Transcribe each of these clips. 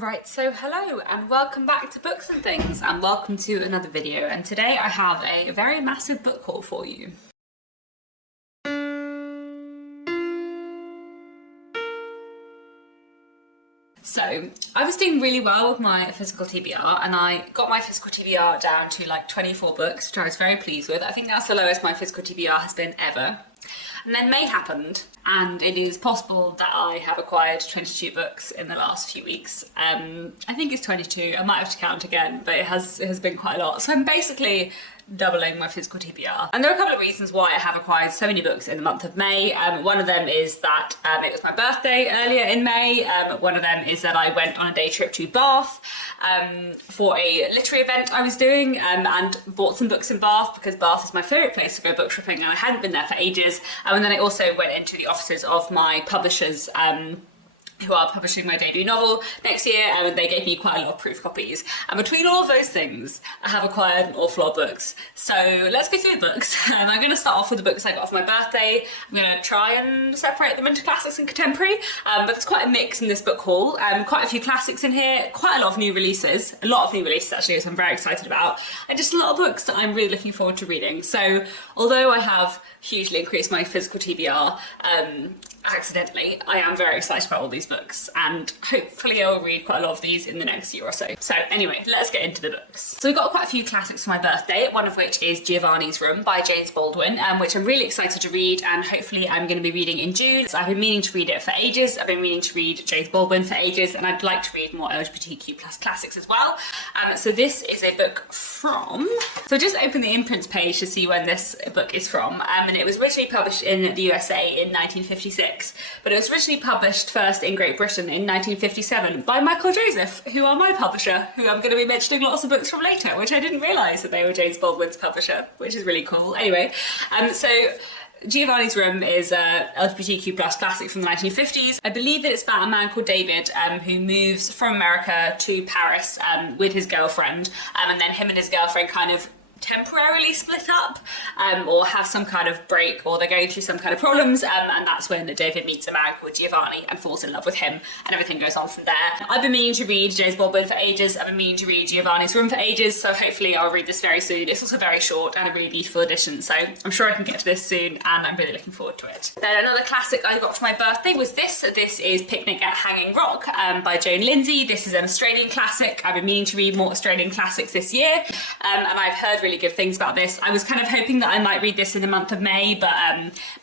Right, so hello and welcome back to Books and Things, and welcome to another video, and today I have a very massive book haul for you. So, I was doing really well with my physical TBR, and I got my physical TBR down to like 24 books, which I was very pleased with. I think that's the lowest my physical TBR has been ever. And then May happened, and it is possible that I have acquired 22 books in the last few weeks. I think it's 22, I might have to count again, but it has been quite a lot. So I'm basically doubling my physical TBR. And there are a couple of reasons why I have acquired so many books in the month of May. One of them is that it was my birthday earlier in May. One of them is that I went on a day trip to Bath for a literary event I was doing and bought some books in Bath because Bath is my favourite place to go book tripping and I hadn't been there for ages. And then I also went into the offices of my publishers who are publishing my debut novel next year, and they gave me quite a lot of proof copies. And between all of those things, I have acquired an awful lot of books. So let's go through the books. And I'm going to start off with the books I got for my birthday. I'm going to try and separate them into classics and contemporary, but there's quite a mix in this book haul. Quite a few classics in here, quite a lot of new releases. A lot of new releases actually, which I'm very excited about. And just a lot of books that I'm really looking forward to reading. So although I have hugely increased my physical TBR, accidentally, I am very excited about all these books, and hopefully I will read quite a lot of these in the next year or so. So anyway, let's get into the books. So we've got quite a few classics for my birthday, one of which is Giovanni's Room by James Baldwin, which I'm really excited to read, and hopefully I'm going to be reading in June. So I've been meaning to read it for ages. I've been meaning to read James Baldwin for ages, and I'd like to read more LGBTQ+ classics as well. So this is a book from... So just open the imprints page to see when this book is from, and it was originally published in the USA in 1956. But it was originally published first in Great Britain in 1957 by Michael Joseph, who are my publisher, who I'm going to be mentioning lots of books from later, which I didn't realise that they were James Baldwin's publisher, which is really cool. Anyway, so Giovanni's Room is a LGBTQ+ classic from the 1950s. I believe that it's about a man called David who moves from America to Paris with his girlfriend, and then him and his girlfriend kind of temporarily split up or have some kind of break, or they're going through some kind of problems, and that's when David meets a man called Giovanni and falls in love with him, and everything goes on from there. I've been meaning to read James Baldwin for ages. I've been meaning to read Giovanni's Room for ages, so hopefully I'll read this very soon. It's also very short and a really beautiful edition, so I'm sure I can get to this soon, and I'm really looking forward to it. Then another classic I got for my birthday was this. This is Picnic at Hanging Rock by Joan Lindsay. This is an Australian classic. I've been meaning to read more Australian classics this year, and I've heard really good things about this. I was kind of hoping that I might read this in the month of May, but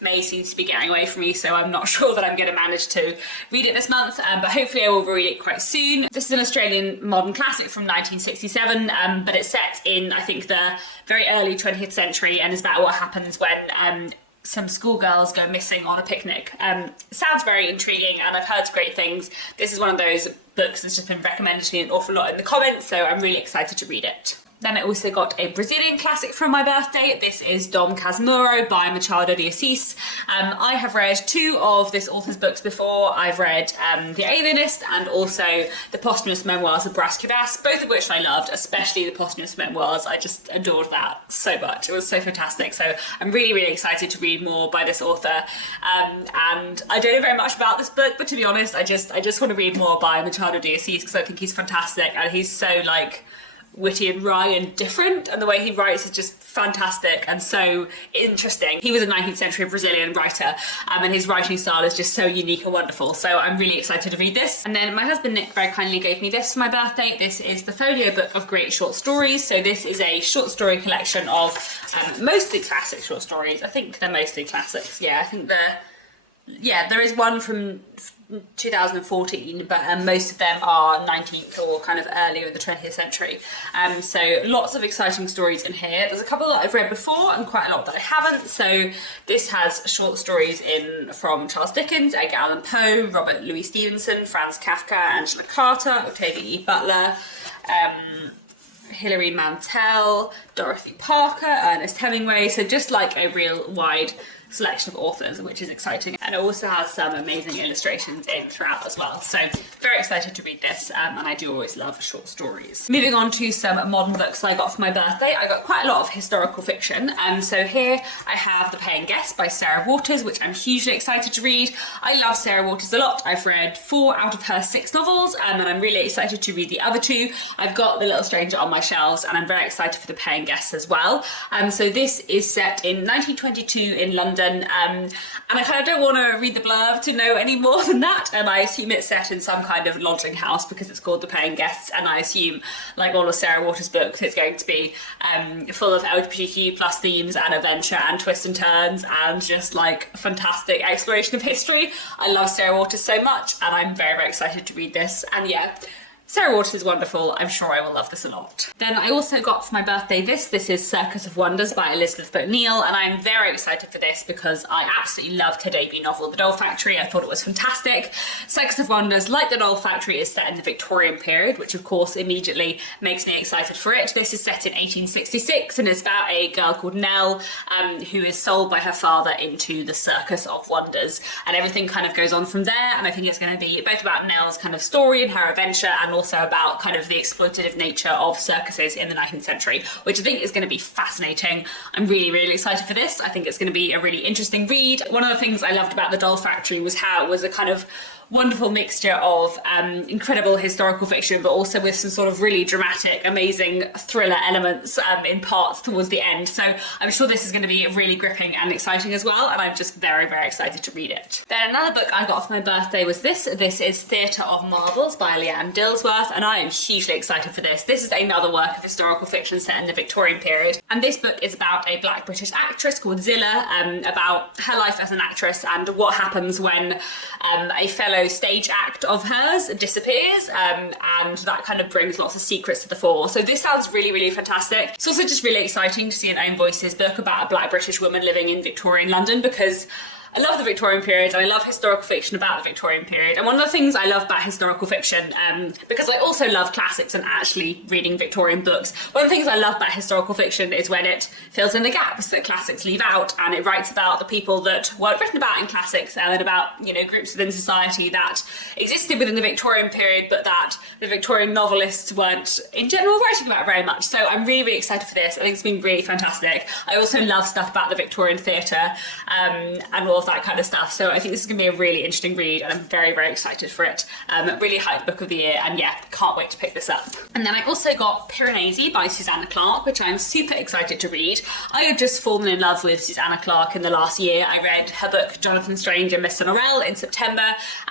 May seems to be getting away from me, so I'm not sure that I'm going to manage to read it this month, but hopefully I will read it quite soon. This is an Australian modern classic from 1967, but it's set in, I think, the very early 20th century, and is about what happens when some schoolgirls go missing on a picnic. Sounds very intriguing, and I've heard great things. This is one of those books that's just been recommended to me an awful lot in the comments, so I'm really excited to read it. Then I also got a Brazilian classic from my birthday. This is Dom Casmurro by Machado de Assis. I have read two of this author's books before. I've read The Alienist and also the posthumous memoirs of Bras Cubas, both of which I loved, especially the posthumous memoirs. I just adored that so much. It was so fantastic. So I'm really, really excited to read more by this author. And I don't know very much about this book, but to be honest, I just want to read more by Machado de Assis because I think he's fantastic, and he's so like witty and wry and different, and the way he writes is just fantastic and so interesting. He was a 19th century Brazilian writer, and his writing style is just so unique and wonderful, so I'm really excited to read this. And then my husband Nick very kindly gave me this for my birthday. This is the folio book of great short stories. So this is a short story collection of mostly classic short stories. I think they're mostly classics. Yeah, I think there is one from 2014, but most of them are 19th or kind of earlier in the 20th century. So lots of exciting stories in here. There's a couple that I've read before and quite a lot that I haven't. So this has short stories in from Charles Dickens, Edgar Allan Poe, Robert Louis Stevenson, Franz Kafka, Angela Carter, Octavia E. Butler, Hilary Mantel, Dorothy Parker, Ernest Hemingway. So just like a real wide selection of authors, which is exciting. And it also has some amazing illustrations in throughout as well. So very excited to read this, and I do always love short stories. Moving on to some modern books I got for my birthday. I got quite a lot of historical fiction. So here I have The Paying Guest by Sarah Waters, which I'm hugely excited to read. I love Sarah Waters a lot. I've read 4 out of her 6 novels, and I'm really excited to read the other 2. I've got The Little Stranger on my shelves, and I'm very excited for The Paying Guest as well. So this is set in 1922 in London, and I kind of don't want to read the blurb to know any more than that. I assume it's set in some kind of lodging house because it's called The Paying Guests, and I assume, like all of Sarah Waters' books, it's going to be full of LGBTQ plus themes and adventure and twists and turns and just like fantastic exploration of history. I love Sarah Waters so much, and I'm very, very excited to read this. And yeah, Sarah Waters is wonderful. I'm sure I will love this a lot. Then I also got for my birthday this is Circus of Wonders by Elizabeth O'Neill, and I'm very excited for this because I absolutely loved her debut novel, The Doll Factory. I thought it was fantastic. Circus of Wonders, like The Doll Factory, is set in the Victorian period, which of course immediately makes me excited for it. This is set in 1866 and it's about a girl called Nell who is sold by her father into the Circus of Wonders, and everything kind of goes on from there. And I think it's going to be both about Nell's kind of story and her adventure, and also about kind of the exploitative nature of circuses in the 19th century, which I think is going to be fascinating. I'm really, really excited for this. I think it's going to be a really interesting read. One of the things I loved about The Doll Factory was how it was a kind of wonderful mixture of incredible historical fiction, but also with some sort of really dramatic, amazing thriller elements in parts towards the end. So I'm sure this is going to be really gripping and exciting as well, and I'm just very, very excited to read it. Then another book I got for my birthday was this. This is Theatre of Marvels by Leanne Dillsworth, and I am hugely excited for this. This is another work of historical fiction set in the Victorian period, and this book is about a Black British actress called Zilla, about her life as an actress and what happens when a fellow stage act of hers disappears, and that kind of brings lots of secrets to the fore. So this sounds really, really fantastic. It's also just really exciting to see an Own Voices book about a Black British woman living in Victorian London, because I love the Victorian period and I love historical fiction about the Victorian period. And one of the things I love about historical fiction, because I also love classics and actually reading Victorian books, one of the things I love about historical fiction is when it fills in the gaps that classics leave out, and it writes about the people that weren't written about in classics, and about, you know, groups within society that existed within the Victorian period but that the Victorian novelists weren't in general writing about very much. So I'm really, really excited for this. I think it's been really fantastic. I also love stuff about the Victorian theatre and all of that kind of stuff. So I think this is going to be a really interesting read, and I'm very, very excited for it. Really hyped book of the year, and yeah, can't wait to pick this up. And then I also got Piranesi by Susanna Clarke, which I'm super excited to read. I had just fallen in love with Susanna Clarke in the last year. I read her book Jonathan Strange and Mr. Norrell in September,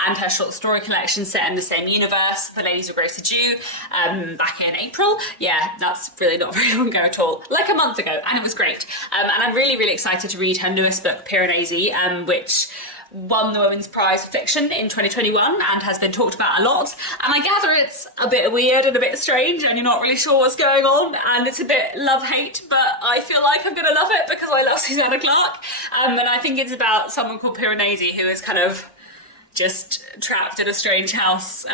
and her short story collection set in the same universe, The Ladies of Grace Jew, back in April. Yeah, that's really not very long ago at all. Like a month ago, and it was great. And I'm really, really excited to read her newest book, Piranesi, which won the Women's Prize for Fiction in 2021 and has been talked about a lot. And I gather it's a bit weird and a bit strange, and you're not really sure what's going on, and it's a bit love-hate, but I feel like I'm going to love it because I love Susanna Clarke. And I think it's about someone called Piranesi who is kind of just trapped in a strange house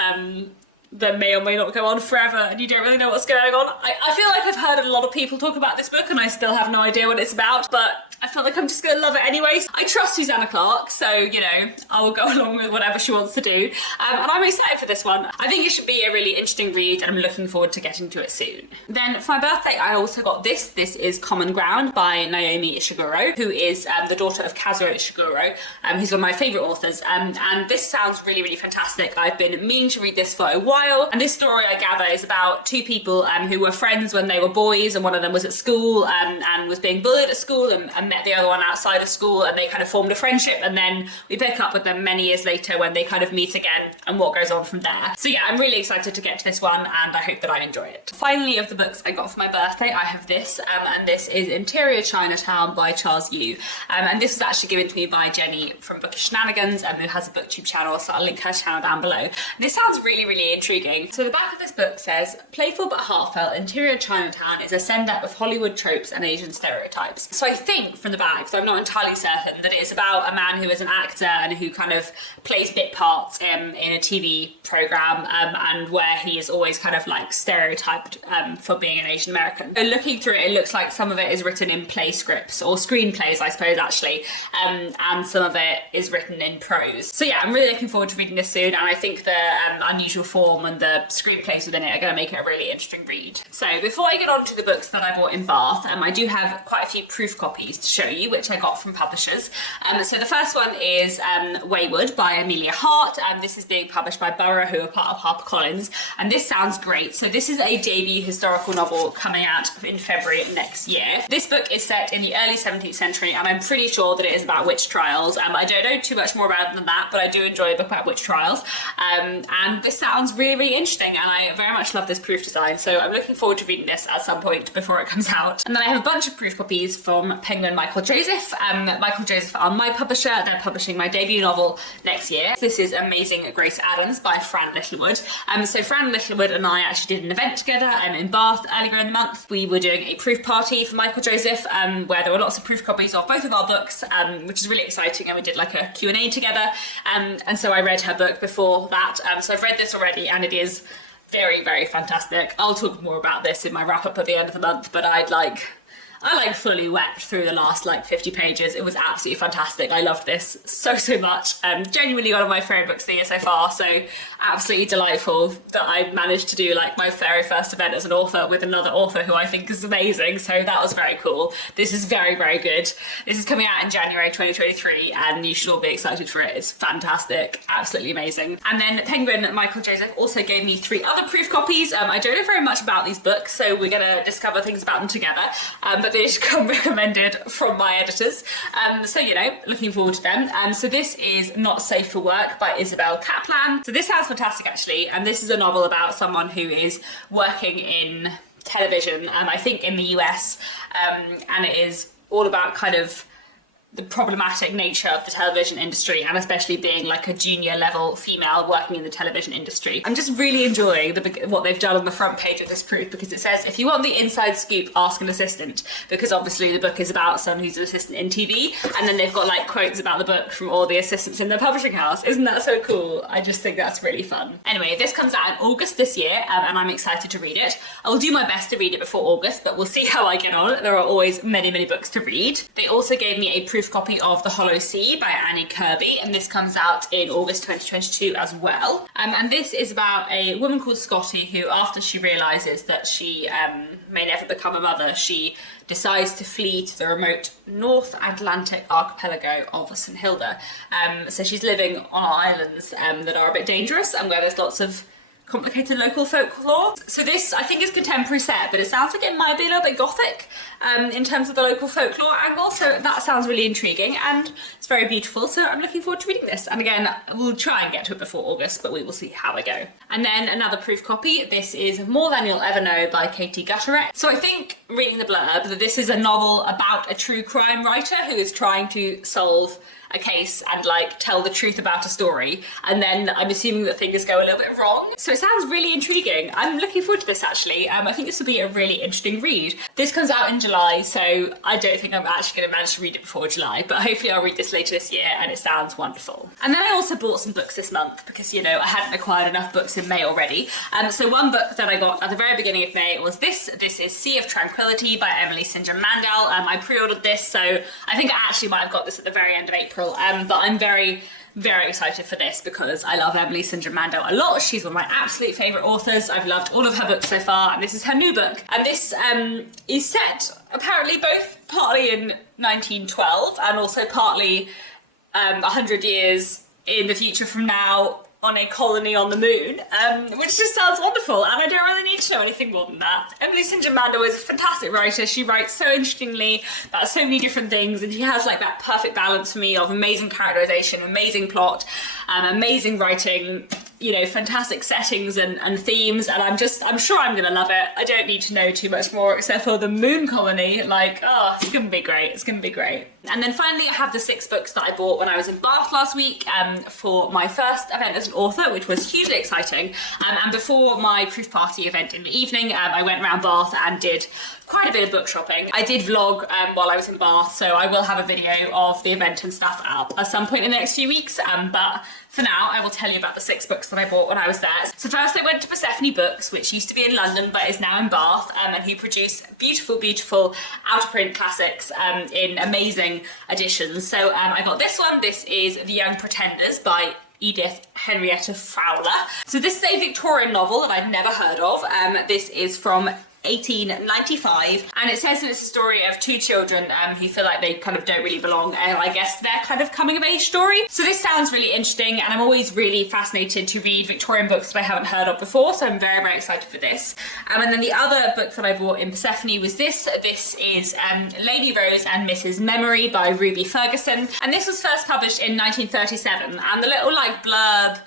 that may or may not go on forever, and you don't really know what's going on. I feel like I've heard a lot of people talk about this book and I still have no idea what it's about, but I feel like I'm just going to love it anyways. I trust Susanna Clarke, so, you know, I will go along with whatever she wants to do. And I'm excited for this one. I think it should be a really interesting read, and I'm looking forward to getting to it soon. Then for my birthday, I also got this. This is Common Ground by Naomi Ishiguro, who is the daughter of Kazuo Ishiguro, who's one of my favourite authors. And this sounds really, really fantastic. I've been meaning to read this for a while. And this story, I gather, is about two people who were friends when they were boys, and one of them was at school and was being bullied at school and met the other one outside of school, and they kind of formed a friendship, and then we pick up with them many years later when they kind of meet again and what goes on from there. So yeah, I'm really excited to get to this one, and I hope that I enjoy it. Finally, of the books I got for my birthday, I have this, and this is Interior Chinatown by Charles Yu. And this was actually given to me by Jenny from Bookish Shenanigans, who has a booktube channel, so I'll link her channel down below. And this sounds really, really interesting. intriguing. So the back of this book says, playful but heartfelt, interior Chinatown is a send-up of Hollywood tropes and Asian stereotypes. So I think from the back, so I'm not entirely certain, that it's about a man who is an actor and who kind of plays bit parts in a TV program, and where he is always kind of like stereotyped for being an Asian American. So looking through it, it looks like some of it is written in play scripts, or screenplays I suppose actually, and some of it is written in prose. So yeah, I'm really looking forward to reading this soon, and I think the unusual form and the screenplays within it are going to make it a really interesting read. So before I get on to the books that I bought in Bath, I do have quite a few proof copies to show you, which I got from publishers. So the first one is Wayward by Amelia Hart, and this is being published by Borough, who are part of HarperCollins, and this sounds great. So this is a debut historical novel coming out in February next year. This book is set in the early 17th century, and I'm pretty sure that it is about witch trials. I don't know too much more about it than that, but I do enjoy a book about witch trials, and this sounds really, really interesting, and I very much love this proof design, so I'm looking forward to reading this at some point before it comes out. And then I have a bunch of proof copies from Penguin Michael Joseph. Michael Joseph are my publisher. They're publishing my debut novel next year. This is Amazing Grace Adams by Fran Littlewood. So Fran Littlewood and I actually did an event together in Bath earlier in the month. We were doing a proof party for Michael Joseph, where there were lots of proof copies of both of our books, which is really exciting, and we did like a Q&A together, and so I read her book before that. So I've read this already, and it is very, very fantastic. I'll talk more about this in my wrap-up at the end of the month, but I fully wept through the last 50 pages. It was absolutely fantastic. I loved this so much. Genuinely one of my favourite books of the year so far, so absolutely delightful that I managed to do my very first event as an author with another author who I think is amazing, so that was very cool. This is very, very good. This is coming out in January 2023, and you should all be excited for it. It's fantastic, absolutely amazing. And then Penguin Michael Joseph also gave me 3 other proof copies. I don't know very much about these books, so we're going to discover things about them together, but they just come recommended from my editors, so looking forward to them. So this is Not Safe for Work by Isabel Kaplan. So this sounds fantastic actually, and this is a novel about someone who is working in television, I think in the US, and it is all about kind of the problematic nature of the television industry, and especially being a junior level female working in the television industry. I'm just really enjoying what they've done on the front page of this proof, because it says, if you want the inside scoop, ask an assistant, because obviously the book is about someone who's an assistant in TV, and then they've got quotes about the book from all the assistants in the publishing house. Isn't that so cool? I just think that's really fun. Anyway, this comes out in August this year, and I'm excited to read it. I will do my best to read it before August, but we'll see how I get on. There are always many, many books to read. They also gave me a proof copy of The Hollow Sea by Annie Kirby, and this comes out in August 2022 as well. And this is about a woman called Scotty who, after she realises that she may never become a mother, she decides to flee to the remote North Atlantic archipelago of St Hilda. So she's living on islands that are a bit dangerous, and where there's lots of complicated local folklore. So this, I think, is contemporary set, but it sounds like it might be a little bit gothic in terms of the local folklore angle, so that sounds really intriguing, and it's very beautiful, so I'm looking forward to reading this. And again, we'll try and get to it before August, but we will see how I go. And then another proof copy, this is More Than You'll Ever Know by Katie Gutteret. So I think, reading the blurb, that this is a novel about a true crime writer who is trying to solve a case and tell the truth about a story, and then I'm assuming that things go a little bit wrong. So it sounds really intriguing. I'm looking forward to this actually. I think this will be a really interesting read. This comes out in July, so I don't think I'm actually going to manage to read it before July, but hopefully I'll read this later this year, and it sounds wonderful. And then I also bought some books this month, because I hadn't acquired enough books in May already. So one book that I got at the very beginning of May was this. This is Sea of Tranquility by Emily St John Mandel. I pre-ordered this, so I think I actually might have got this at the very end of April. But I'm very, very excited for this because I love Emily St John Mandel a lot. She's one of my absolute favourite authors. I've loved all of her books so far, and this is her new book. And this is set apparently both partly in 1912 and also partly 100 years in the future from now, on a colony on the moon, which just sounds wonderful, and I don't really need to know anything more than that. Emily St John Mandel is a fantastic writer. She writes so interestingly about so many different things, and she has that perfect balance for me of amazing characterization, amazing plot, amazing writing, you know, fantastic settings and themes, and I'm sure I'm gonna love it. I don't need to know too much more except for the moon colony. Like, oh, it's gonna be great. It's gonna be great. And then finally, I have the 6 books that I bought when I was in Bath last week for my first event as an author, which was hugely exciting. And before my proof party event in the evening, I went around Bath and did quite a bit of book shopping. I did vlog while I was in Bath, so I will have a video of the event and stuff up at some point in the next few weeks. But for now, I will tell you about the 6 books that I bought when I was there. So first I went to Persephone Books, which used to be in London but is now in Bath, and who produce beautiful, beautiful out-of-print classics in amazing editions. So I got this one. This is The Young Pretenders by Edith Henrietta Fowler. So this is a Victorian novel that I'd never heard of. This is from 1895, and it says it's a story of 2 children who feel like they kind of don't really belong, and I guess they're kind of coming of age story. So this sounds really interesting, and I'm always really fascinated to read Victorian books that I haven't heard of before, so I'm very, very excited for this. And then the other book that I bought in Persephone was this. This is Lady Rose and Mrs. Memory by Ruby Ferguson, and this was first published in 1937, and the little like blurb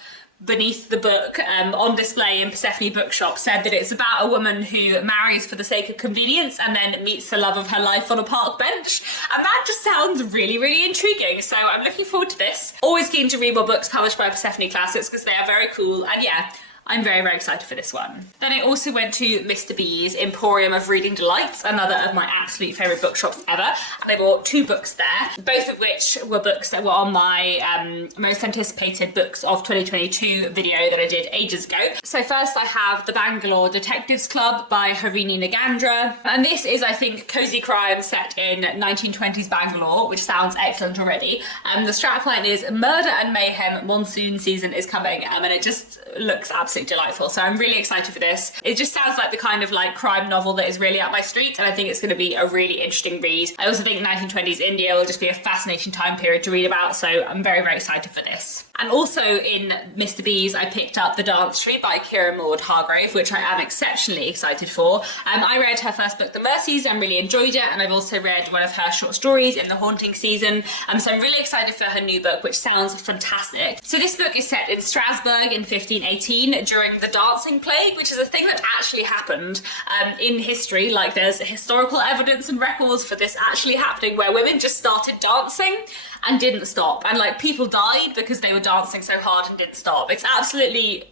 beneath the book on display in Persephone Bookshop said that it's about a woman who marries for the sake of convenience and then meets the love of her life on a park bench, and that just sounds really, really intriguing. So I'm looking forward to this. Always keen to read more books published by Persephone Classics because they are very cool, and yeah, I'm very, very excited for this one. Then I also went to Mr. B's Emporium of Reading Delights, another of my absolute favourite bookshops ever, and I bought 2 books there, both of which were books that were on my most anticipated books of 2022 video that I did ages ago. So first I have The Bangalore Detectives Club by Harini Nagandra, and this is, I think, cosy crime set in 1920s Bangalore, which sounds excellent already. The strapline is "Murder and Mayhem, Monsoon Season is Coming," and it just looks absolutely delightful. So I'm really excited for this. It just sounds like the kind of like crime novel that is really up my street, and I think it's going to be a really interesting read. I also think 1920s India will just be a fascinating time period to read about, so I'm very, very excited for this. And also in Mr. B's, I picked up The Dance Tree by Kira Maud Hargrave, which I am exceptionally excited for. I read her first book, The Mercies, and really enjoyed it, and I've also read one of her short stories in the Haunting season, so I'm really excited for her new book, which sounds fantastic. So this book is set in Strasbourg in 1518 during the Dancing Plague, which is a thing that actually happened in history. Like, there's historical evidence and records for this actually happening, where women just started dancing and didn't stop, and like people died because they were dancing so hard and didn't stop. It's absolutely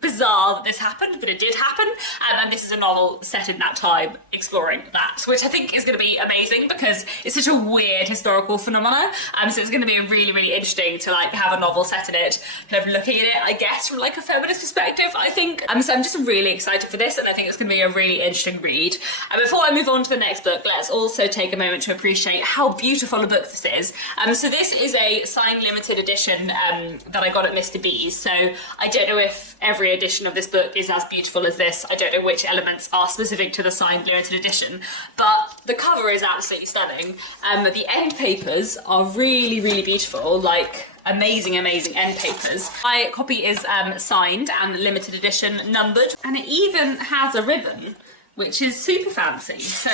bizarre that this happened, but it did happen, and this is a novel set in that time exploring that, which I think is going to be amazing because it's such a weird historical phenomenon. So it's going to be really, really interesting to like have a novel set in it, kind of looking at it, I guess, from like a feminist perspective, I think. So I'm just really excited for this, and I think it's going to be a really interesting read. And before I move on to the next book, let's also take a moment to appreciate how beautiful a book this is. So this is a signed limited edition that I got at Mr. B's. So I don't know if every edition of this book is as beautiful as this. I don't know which elements are specific to the signed limited edition, but the cover is absolutely stunning. The end papers are really, really beautiful, like amazing, amazing end papers. My copy is signed and limited edition numbered, and it even has a ribbon, which is super fancy. So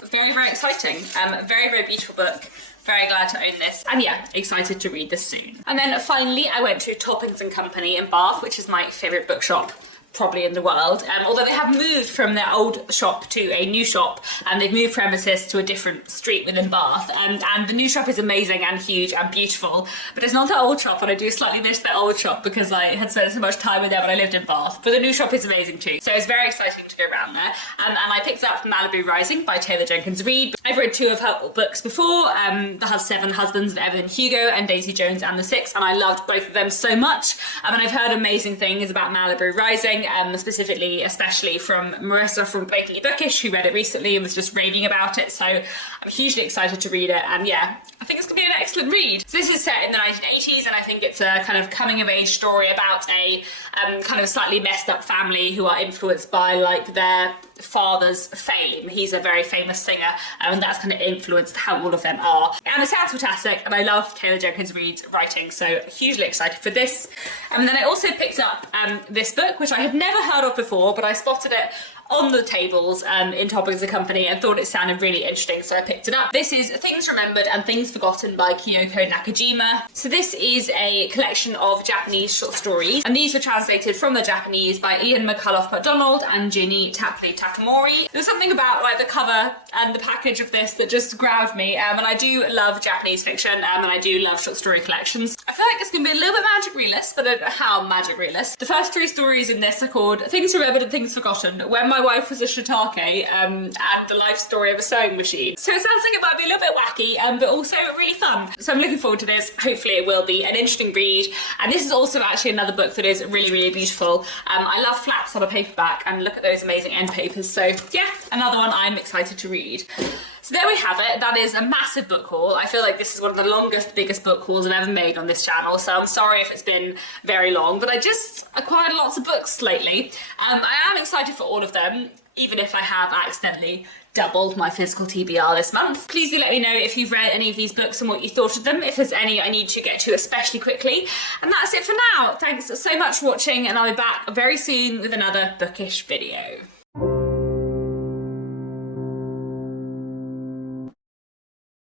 very, very exciting. Very, very beautiful book. Very glad to own this, and yeah, excited to read this soon. And then finally I went to Toppings and Company in Bath, which is my favourite bookshop probably in the world, although they have moved from their old shop to a new shop, and they've moved premises to a different street within Bath, and the new shop is amazing and huge and beautiful, but it's not their old shop, and I do slightly miss their old shop because I had spent so much time with them when I lived in Bath. But the new shop is amazing too, so it's very exciting to go around there. And I picked up Malibu Rising by Taylor Jenkins Reid. I've read 2 of her books before, The 7 Husbands of Evelyn Hugo and Daisy Jones and the Six, and I loved both of them so much, and I've heard amazing things about Malibu Rising, especially from Marissa from Blatantly Bookish, who read it recently and was just raving about it, so I'm hugely excited to read it, and yeah, I think it's going to be an excellent read. So this is set in the 1980s, and I think it's a kind of coming of age story about a kind of slightly messed up family who are influenced by like their father's fame. He's a very famous singer, and that's kind of influenced how all of them are. And it sounds fantastic, and I love Taylor Jenkins Reid's writing, so hugely excited for this. And then I also picked up this book, which I had never heard of before, but I spotted it on the tables in Toppings and Company and thought it sounded really interesting, so I picked it up. This is Things Remembered and Things Forgotten by Kyoko Nakajima. So this is a collection of Japanese short stories, and these were translated from the Japanese by Ian McCullough MacDonald and Ginny Tapley Takamori. There's something about like the cover and the package of this that just grabbed me, and I do love Japanese fiction, and I do love short story collections. I feel like it's going to be a little bit magic realist, but I don't know how magic realist. The first 3 stories in this are called Things Remembered and Things Forgotten, When My Wife Was a Shiitake, and The Life Story of a Sewing Machine. So it sounds like it might be a little bit wacky, but also really fun. So I'm looking forward to this. Hopefully it will be an interesting read. And this is also actually another book that is really, really beautiful. I love flaps on a paperback, and look at those amazing end papers. So yeah, another one I'm excited to read. So there we have it. That is a massive book haul. I feel like this is one of the longest, biggest book hauls I've ever made on this channel, so I'm sorry if it's been very long, but I just acquired lots of books lately. I am excited for all of them, even if I have accidentally doubled my physical TBR this month. Please do let me know if you've read any of these books and what you thought of them, if there's any I need to get to especially quickly. And that's it for now. Thanks so much for watching, and I'll be back very soon with another bookish video.